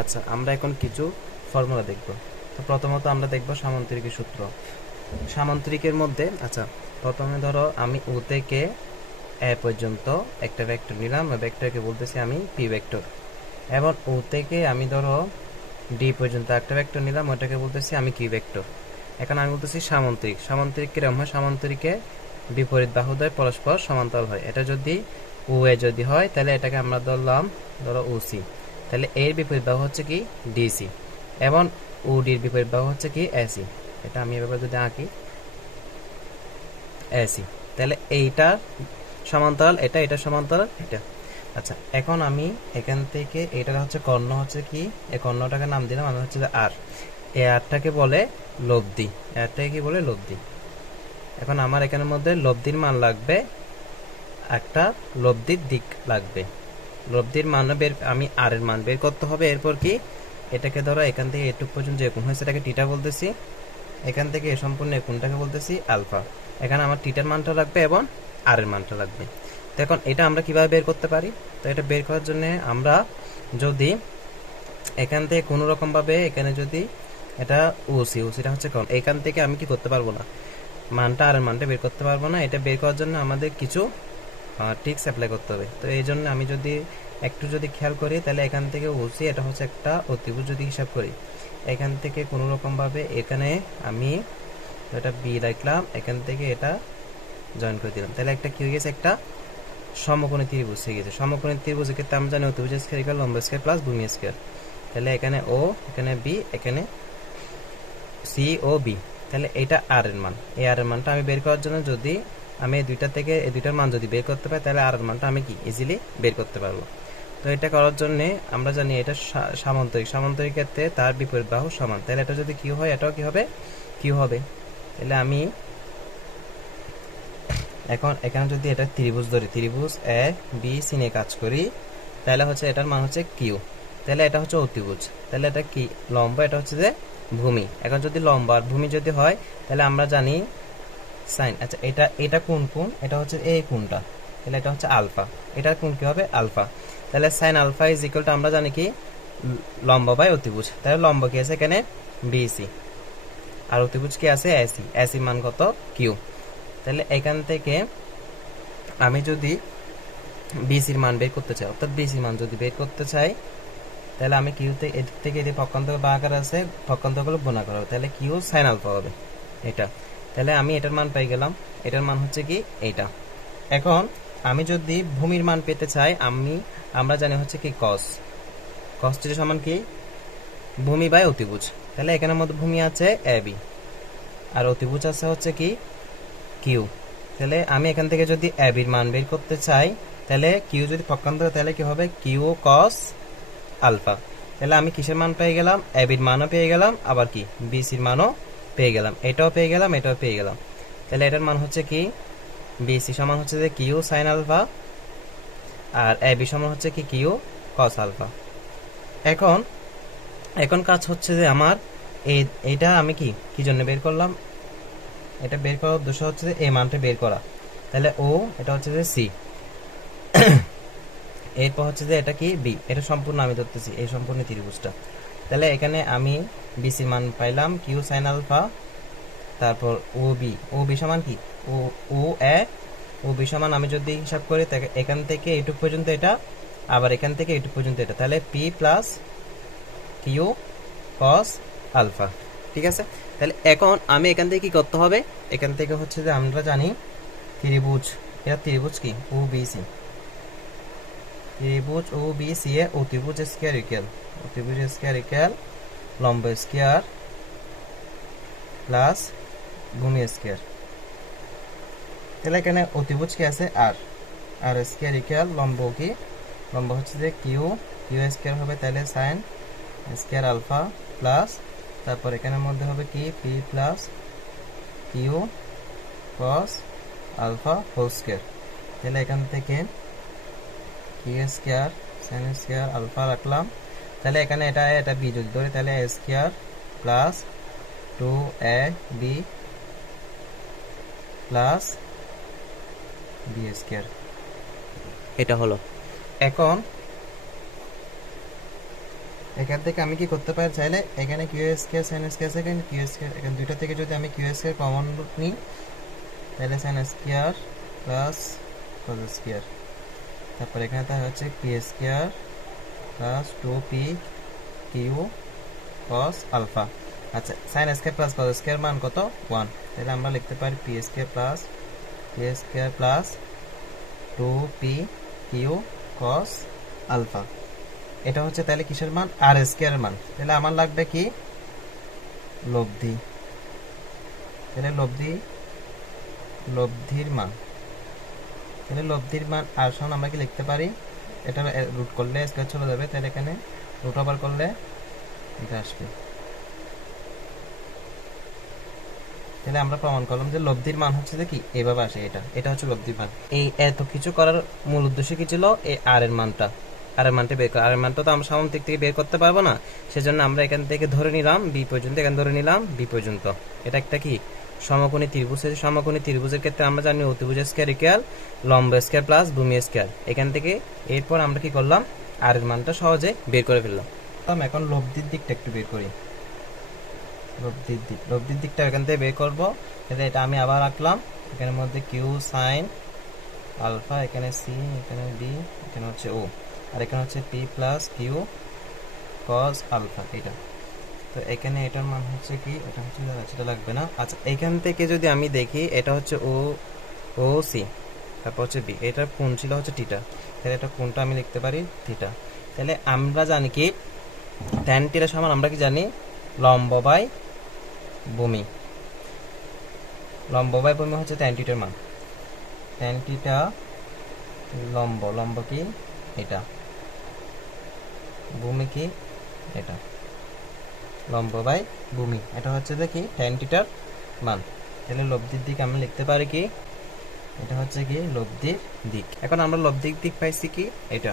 আচ্ছা, আমরা এখন কিছু ফর্মুলা দেখব। তো প্রথমত আমরা দেখব সামান্তরিকের সূত্র। সামান্তরিকের মধ্যে প্রথমে ধরো আমি ও থেকে এ পর্যন্ত একটা ভেক্টর নিলাম, ওই ভেক্টরকে বলতেছি আমি পি ভেক্টর। এবং ও থেকে আমি ধরো ডি পর্যন্ত একটা ভেক্টর নিলাম, ওটাকে বলতেছি আমি কিউ ভেক্টর। এখন আমি বলতেছি সামান্তরিক। সামান্তরিক কিরকম হয়? সামান্তরিকে বিপরীত বাহুদ্বয় পরস্পর সমান্তরাল হয়। এটা যদি ও এ যদি হয় তাহলে এটাকে আমরা ধরলাম ধরো ও সি, তাহলে এর বিপরীত বাহু হচ্ছে কি ডিসি, এবং ও ডির বিপরীত বাহু হচ্ছে কি এসি। এটা আমি এভাবে যদি আঁকি এসি, তাহলে এইটা সমান্তরাল, এটা এটা সমান্তরাল, এটা। আচ্ছা, এখন আমি এখান থেকে এটা হচ্ছে কর্ণ, হচ্ছে কি এই কর্ণটাকে নাম দিলাম আমি হচ্ছে যে আর। এই আরটাকে বলে লব্ধি, আরটাকে কি বলে? লব্ধি। এখন আমার এখানের মধ্যে লব্ধির মান লাগবে, একটা লব্ধির দিক লাগবে। লব্ধির মান আমি আর এর মান বের করতে হবে। এরপর কি এটাকে ধরো এখান থেকে এটুক পর্যন্ত যে কোণ হয়েছে এটাকে টিটা বলতেছি, এখান থেকে এ সম্পূর্ণ এই কোণটাকে বলতেছি আলফা। এখানে আমার টিটার মানটা লাগবে এবং আর এর মানটা লাগবে। তো এখন এটা আমরা কিভাবে বের করতে পারি? তো এটা বের করার জন্য আমরা যদি এখান থেকে কোনো রকম ভাবে এখানে যদি এটা ওসিটা হচ্ছে কোণ, এখান থেকে আমি কি করতে পারবো না, মানটা আর এর মানটা বের করতে পারবো না। এটা বের করার জন্য আমাদের কিছু ট্রিক্স অ্যাপ্লাই করতে হবে। তো এই জন্য আমি যদি একটু যদি খেয়াল করি তাহলে এখান থেকে ওসি এটা হচ্ছে একটা অতিভুজ যদি হিসাব করি, এখান থেকে কোনো রকম ভাবে এখানে আমি এটা বি রাখলাম, এখান থেকে এটা জয়েন করে দিলাম, তাহলে একটা কি হয়ে গেছে? একটা সমকোণী ত্রিভুজ হয়ে গেছে। সমকোণী ত্রিভুজের ক্ষেত্রে আমরা জানি অতিভুজ স্কয়ার ইকুয়াল লম্ব স্কয়ার প্লাস ভূমি স্কয়ার। তাহলে এখানে ও, এখানে বি, এখানে সি ও বি। তাহলে এটা আর এর মান। এই আর এর মানটা আমি বের করার জন্য যদি আমি এই দুইটা থেকে এই দুইটার মান যদি বের করতে পারি তাহলে আর এর মানটা আমি কি ইজিলি বের করতে পারবো। তো এটা করার জন্য আমরা জানি এটা সামান্তরিক। সামান্তরিক ক্ষেত্রে তার বিপরীত বাহু সমান, তাহলে এটা যদি কিউ হয় এটাও কি হবে? কিউ হবে। তাহলে আমি এখন এখানে যদি এটা ত্রিভুজ ধরি, ত্রিভুজ এ বি সি নিয়ে কাজ করি, তাহলে হচ্ছে এটার মান হচ্ছে কিউ। তাহলে এটা হচ্ছে অতিভুজ, তাহলে এটা কি লম্ব, এটা হচ্ছে যে ভূমি। এখন যদি লম্ব আর ভূমি যদি হয় তাহলে আমরা জানি সাইন। আচ্ছা, এটা এটা কোন কোণ? এটা হচ্ছে এই কোণটা, তাহলে এটা হচ্ছে আলফা। এটার কোণ কি হবে? আলফা। তাহলে sine alpha is equal to আমরা জানি কি লম্ব বাই অতিভুজ। তাহলে লম্ব কি আছে এখানে? বিসি, আর অতিভুজ কি আছে? এসি। এসি মান কত? কিউ। তাহলে এখান থেকে আমি যদি বিসির মান বের করতে চাই, অর্থাৎ বিসির মান যদি বের করতে চাই, তাহলে আমি কিউতে এদিক থেকে এদিকে পক্ষান্তর বা আকার আছে, পক্ষান্তরগুলো গুণা করা হবে, তাহলে কিউ সাইন আলফা হবে এটা। তাহলে আমি এটার মান পেয়ে গেলাম, এটার মান হচ্ছে কি এইটা। এখন আমি যদি ভূমির মান পেতে চাই, আমরা জানি হচ্ছে কি কস, কস থিটা সমান কি ভূমি বাই অতিভুজ। তাহলে এখানের মধ্যে ভূমি আছে এ বি, আর অতিভুজ আছে হচ্ছে কি কিউ। তাহলে আমি এখান থেকে যদি এ বির মান বের করতে চাই, তাহলে কিউ যদি পক্ষান্তর তাহলে কি হবে? Q cos alpha. তাহলে আমি কিসের মান পেয়ে গেলাম? এ বির মানও পেয়ে গেলাম, আবার কি বিসির মানও পেয়ে গেলাম, এটাও পেয়ে গেলাম, এটাও পেয়ে গেলাম। তাহলে এটার মান হচ্ছে কি বিসি সমান হচ্ছে যে Q sine alpha, R A B সমান হচ্ছে কি কিউ কস আলফা। এখন এখন কাজ হচ্ছে যে আমার এইটা আমি কি কি জন্য বের করলাম? এটা বের করার উদ্দেশ্য হচ্ছে যে এই মানটা বের করা। তাহলে ও এটা হচ্ছে যে সি, এরপর হচ্ছে যে এটা কি বি। এটা সম্পূর্ণ আমি ধরতেছি এই সম্পূর্ণ ত্রিভুজটা। তাহলে এখানে আমি বিসির মান পাইলাম কিউ সাইন আলফা, তারপর ও বি সমান কি ও ও এ ও বি সমান আমি যদি হিসাব করি এখান থেকে এইটুক পর্যন্ত এটা, আবার এখান থেকে এইটুক পর্যন্ত এটা, তাহলে P plus Q cos alpha. ঠিক আছে। তাহলে এখন আমি এখান থেকে কি করতে হবে? এখান থেকে হচ্ছে যে আমরা জানি ত্রিভুজ, এটা ত্রিভুজ কি ও বি সি, ত্রিভুজ ও বি সি এ অতিভুজ স্কয়ার ইকুয়াল, অতিভুজ স্কয়ার ইকুয়াল লম্ব স্কয়ার প্লাস ভূমি স্কয়ার। তাহলে এখানে অতিভুজ কি আছে? আর, আর স্কয়ার ইকুয়াল লম্ব কি, লম্ব হচ্ছে যে কিউ, কিউ স্কয়ার হবে, তাহলে সাইন স্কয়ার আলফা প্লাস, তারপর এখানের মধ্যে হবে কি P plus Q cos alpha whole square. তাহলে এখান থেকে Q square sine square alpha রাখলাম। তাহলে এখানে এটা বি যদি ধরে, তাহলে A square plus 2ab plus B square, এটা হলো। এখন এখান থেকে আমি কি করতে পারি, চাইলে এখানে Q square sine square second Q square, এখানে দুইটা থেকে যদি আমি কিউ স্কয়ার কমন নিই তাহলে sine square plus cos square, তারপর এখানে তাহলে হচ্ছে P square plus 2p Q cos alpha. আচ্ছা, sine square plus cos square মান কত 1, তাহলে আমরা লিখতে পারি P square plus 2p Q cos alpha. এটা হচ্ছে তাহলে কিসের মান, আর স্কয়ার মান। তাহলে আমার লাগবে কি লব্ধি, তাহলে লব্ধির মান, তাহলে লব্ধির মান আর সমান আমরা কি লিখতে পারি, এটা রুট করলে স্কয়ার চলে যাবে, তাহলে এখানে রুট ওভার করলে এটা আসবে। তাহলে আমরা প্রমাণ করলাম যে লব্ধির মান হচ্ছে যে কি এভাবে আসে, এটা হচ্ছে লব্ধির মান। এই এত কিছু করার মূল উদ্দেশ্য কি ছিল, এই আর এর মানটা বের করা। আর এর মানটা তো আমরা সামনের দিক থেকে বের করতে পারবো না, সেজন্য আমরা এখান থেকে ধরে নিলাম বি পর্যন্ত, এখানে ধরে নিলাম বি পর্যন্ত। এটা একটা কি সমকোণী ত্রিভুজ। সমকোণী ত্রিভুজের ক্ষেত্রে আমরা জানি অতিভুজ স্কয়ার ইকুয়াল লম্ব স্কয়ার প্লাস ভূমি স্কয়ার। এখান থেকে এরপর আমরা কি করলাম, আর এর মানটা সহজে বের করে ফেললাম। এখন লব্ধির দিকটা একটু বের করি। লব্ধির দিকটা এখান থেকে বের করবো। তাহলে এটা আমি আবার রাখলাম, এখানের মধ্যে কিউ সাইন আলফা, এখানে সি, এখানে ডি, এখানে হচ্ছে ও, আর এখানে হচ্ছে P plus Q cos alpha. এটা তো এখানে এটার মান হচ্ছে কি, এটা হচ্ছে সেটা লাগবে না। আচ্ছা, এখান থেকে যদি আমি দেখি এটা হচ্ছে ও সি, তারপর হচ্ছে বি, এটার কোণ ছিল হচ্ছে থিটা, তাহলে এটা কোণটা আমি লিখতে পারি থিটা। তাহলে আমরা জানি কি ট্যান থিটা সমান, আমরা কি জানি লম্ব বাই ভূমি। লম্ব বাই ভূমি হচ্ছে ট্যান থিটার মান। ট্যান থিটা লম্ব কি এটা, ভূমি কি এটা, লম্ব বাই ভূমি, এটা হচ্ছে দেখি ট্যান থিটার মান। তাহলে লব্ধির দিক আমি লিখতে পারি কি, এটা হচ্ছে কি লব্ধির দিক। এখন আমরা লব্ধির দিক পাইছি কি এটা।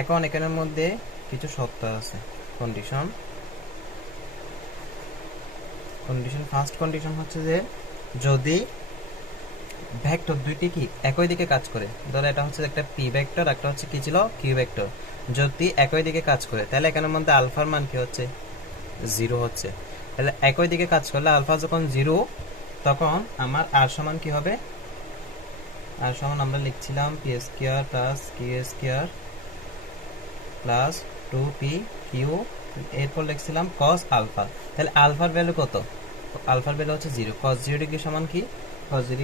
এখন এখানের মধ্যে কিছু শর্ত আছে, কন্ডিশন। ফার্স্ট কন্ডিশন হচ্ছে যে যদি ভেক্টর দুইটি কি একই দিকে কাজ করে, ধরো এটা হচ্ছে একটা পি ভেক্টর, একটা হচ্ছে কি ছিল কিউ ভেক্টর, যদি একই দিকে কাজ করে তাহলে এখানের মধ্যে আলফার মান কি হচ্ছে 0 হচ্ছে। তাহলে একই দিকে কাজ করলে আলফা যখন 0, তখন আমার আর সমান কি হবে, আর সমান আমরা লিখছিলাম P square plus Q square plus 2p Q, এরপর লিখছিলাম cos আলফা। তাহলে আলফার ভ্যালু কত, আলফার ভ্যালু হচ্ছে 0, cos 0 ডিগ্রি সমান কি, cos 0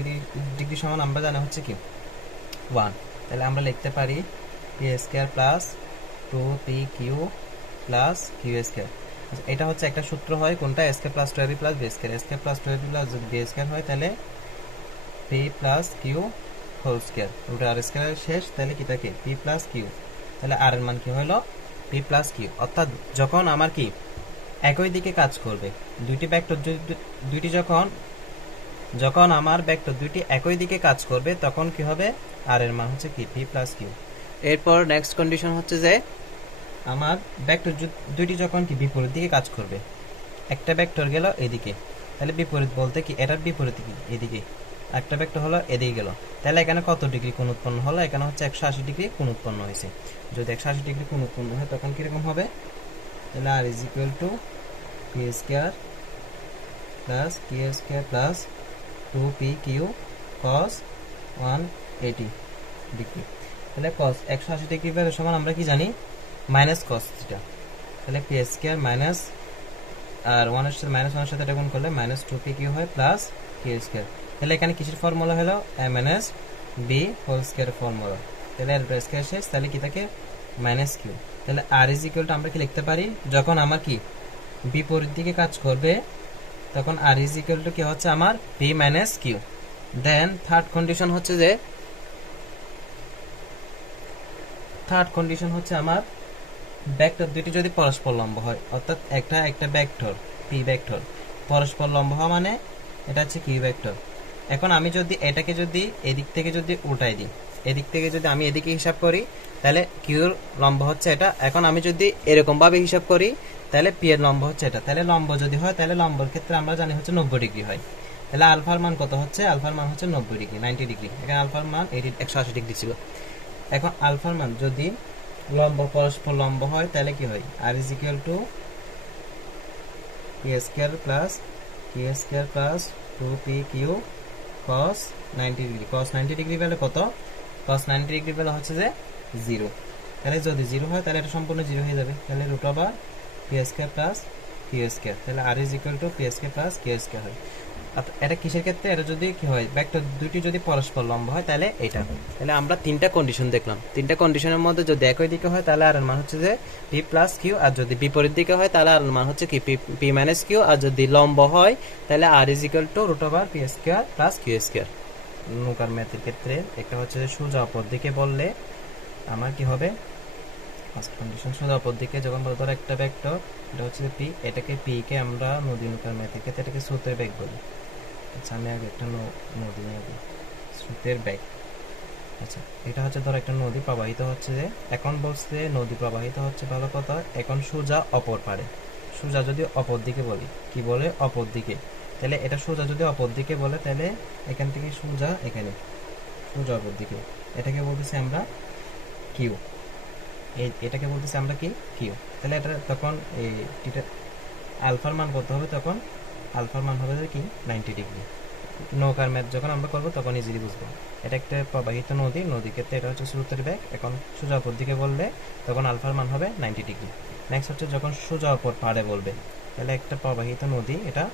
ডিগ্রি সমান আমরা জানা হচ্ছে কি 1। তাহলে আমরা লিখতে পারি P square plus 2p Q plus Q square. এটা হচ্ছে একটা সূত্র হয় কোনটা, square plus 2ab plus B square, square plus 2ab plus B square হয় তাহলে P plus Q whole square, root R square শেষ, তাহলে কি থাকে পি প্লাস কিউ। তাহলে আর এর মান কি হলো পি প্লাস কিউ। অর্থাৎ যখন আমার কি একই দিকে কাজ করবে দুইটি ভেক্টর, যখন আমার ভেক্টর দুইটি একই দিকে কাজ করবে তখন কি হবে, আর এর মান হচ্ছে কি পি প্লাস কিউ। এরপর নেক্সট কন্ডিশন হচ্ছে যে আমার ভেক্টর দুইটি যখন কি বিপরীত দিকে কাজ করবে, একটা ভেক্টর গেল এদিকে, তাহলে বিপরীত বলতে কি এটার বিপরীত কি এদিকে, একটা ভেক্টর হলো এদিকে গেল, তাহলে এখানে কত ডিগ্রি কোণ উৎপন্ন হলো, এখানে হচ্ছে 180 ডিগ্রি কোণ উৎপন্ন হয়েছে। যদি 180 ডিগ্রি কোণ উৎপন্ন হয় তখন কিরকম হবে, তাহলে R is equal to P square plus Q square plus 2p Q cos 180 degree. তাহলে cos 180 ডিগ্রি ভ্যালু সমান আমরা কি জানি মাইনাস cos থিটা। তাহলে পি স্কয়ার মাইনাস আর 1 এর সাথে মাইনাস 1 এর সাথে গুণ করলে মাইনাস 2p কিউ হয় প্লাস কিউ স্কয়ার। তাহলে এখানে কিসের ফর্মুলা হলো a minus b whole square formula. তাহলে আর স্কয়ার শেষ, তাহলে কি থাকে মাইনাস কিউ। তাহলে আর ইজ ইকুয়াল টু আমরা কি লিখতে পারি, যখন আমার কি বিপরীত দিকে কাজ করবে তখন আর ইজ ইকুয়াল টু কি হচ্ছে আমার পি মাইনাস কিউ। দেন থার্ড কন্ডিশন হচ্ছে আমার ভেক্টর দুটি যদি পরস্পর লম্ব হয়, অর্থাৎ একটা ভেক্টর পি ভেক্টর পরস্পর লম্ব হওয়া মানে এটা হচ্ছে কিউ ভেক্টর। এখন আমি যদি এটাকে যদি এদিক থেকে যদি উল্টাই দিই, এদিক থেকে যদি আমি এদিকে হিসাব করি তাহলে কিউর লম্ব হচ্ছে এটা। এখন আমি যদি এরকম ভাবে হিসাব করি তাহলে পি এর লম্ব হচ্ছে এটা। তাহলে লম্ব যদি হয় তাহলে লম্বর ক্ষেত্রে আমরা জানি হচ্ছে 90 ডিগ্রি হয়। তাহলে আলফার মান কত হচ্ছে, আলফার মান হচ্ছে 90 ডিগ্রি 90 ডিগ্রি। এখানে আলফার মান 180 ডিগ্রি ছিল। এখন আলফার মান যদি লম্ব পরস্পর লম্ব হয় তাহলে কি হয়, R is equal to P square plus Q square plus 2pq cos 90 degree. cos 90 degree value কত, cos 90 ডিগ্রি ভ্যালু হচ্ছে যে 0। তাহলে যদি 0 হয় তাহলে এটা সম্পূর্ণ 0 হয়ে যাবে, তাহলে root over P square plus Q square, তাহলে R is equal to P square plus Q square হয়। এটা কিসের ক্ষেত্রে, এটা যদি কি হয় ভেক্টর দুটি যদি পরস্পর লম্ব হয় তাহলে এটা হয়। তাহলে আমরা তিনটা কন্ডিশন দেখলাম, তিনটা কন্ডিশনের মধ্যে যদি একই দিকে হয় তাহলে আর এর মান হচ্ছে যে পি প্লাস কিউ, আর যদি বিপরীত দিকে হয় তাহলে আর এর মান হচ্ছে কি পি মাইনাস কিউ, আর যদি লম্ব হয় তাহলে R is equal to root over P square plus Q square. নৌকার ম্যাথের ক্ষেত্রে একটা হচ্ছে যে সোজা অপর দিকে বললে আমার কি হবে, ফার্স্ট কন্ডিশন সোজা অপর দিকে যখন বলতো ধর একটা ভেক্টর, এটা হচ্ছে পি, এটাকে পি কে আমরা নদী নৌকার ম্যাথের ক্ষেত্রে এটাকে স্রোতের বেগ বলি। আচ্ছা আমি আগে একটা নদী নিয়ে নিই, স্রোতের বেগ। আচ্ছা এটা হচ্ছে ধর একটা নদী প্রবাহিত হচ্ছে, যে এখন বলছে নদী প্রবাহিত হচ্ছে ভালো কথা, এখন সোজা অপর পারে, সোজা যদি অপর দিকে বলি কি বলে অপর দিকে, তাহলে এটা সোজা যদি অপর দিকে বলে তাহলে এখান থেকে সোজা এখানে সোজা অপর দিকে, এটাকে বলতেছি আমরা কিউ, এটাকে বলতেছি আমরা কি কিউ। তাহলে এটা তখন এই আলফার মান কত হবে, তখন আলফার মান হবে কি 90 ডিগ্রি। নৌকার ম্যাথ যখন আমরা করবো তখন ইজিলি বুঝবো। এটা একটা প্রবাহিত নদী, নদীর ক্ষেত্রে এটা হচ্ছে স্রোতের বেগ, এখন সোজা অপর দিকে বললে তখন আলফার মান হবে 90 ডিগ্রি। নেক্সট হচ্ছে যখন সোজা অপর পাড়ে বলবে, তাহলে একটা প্রবাহিত নদী, এটা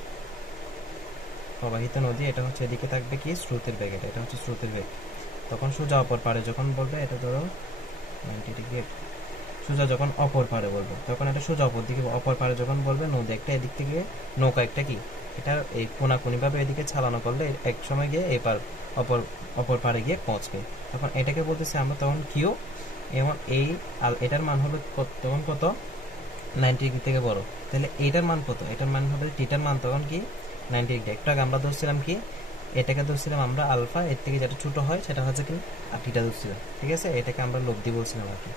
প্রবাহিত নদী, এটা হচ্ছে এদিকে থাকবে কি স্রোতের বেগ, এটা হচ্ছে স্রোতের বেগ। তখন সোজা অপর পাড়ে যখন বলবে, এটা ধরো 90 ডিগ্রি, সোজা যখন অপর পাড়ে বলবে তখন এটা সোজা অপর দিকে, অপর পাড়ে যখন বলবে নদী একটা এদিক থেকে, নৌকা একটা কি এটা এই কোনাকুনিভাবে এদিকে চালানো করলে এক সময় গিয়ে এই পার অপর অপর পাড়ে গিয়ে পৌঁছবে, তখন এটাকে বলতেছি আমরা তখন কিউ। এবং এই এটার মান হবে তখন কত 90 ডিগ্রি থেকে বড়, তাহলে এইটার মান কত, এটার মান হবে টিটার মান তখন কি 90 ডিগ্রি। একটু আগে আমরা ধরছিলাম কি, এটাকে ধরছিলাম আমরা আলফা, এর থেকে যেটা ছোট হয় সেটা হচ্ছে কি আর টিটা ধরছিলাম, ঠিক আছে, এটাকে আমরা লব্ধি বলছিলাম আর কি।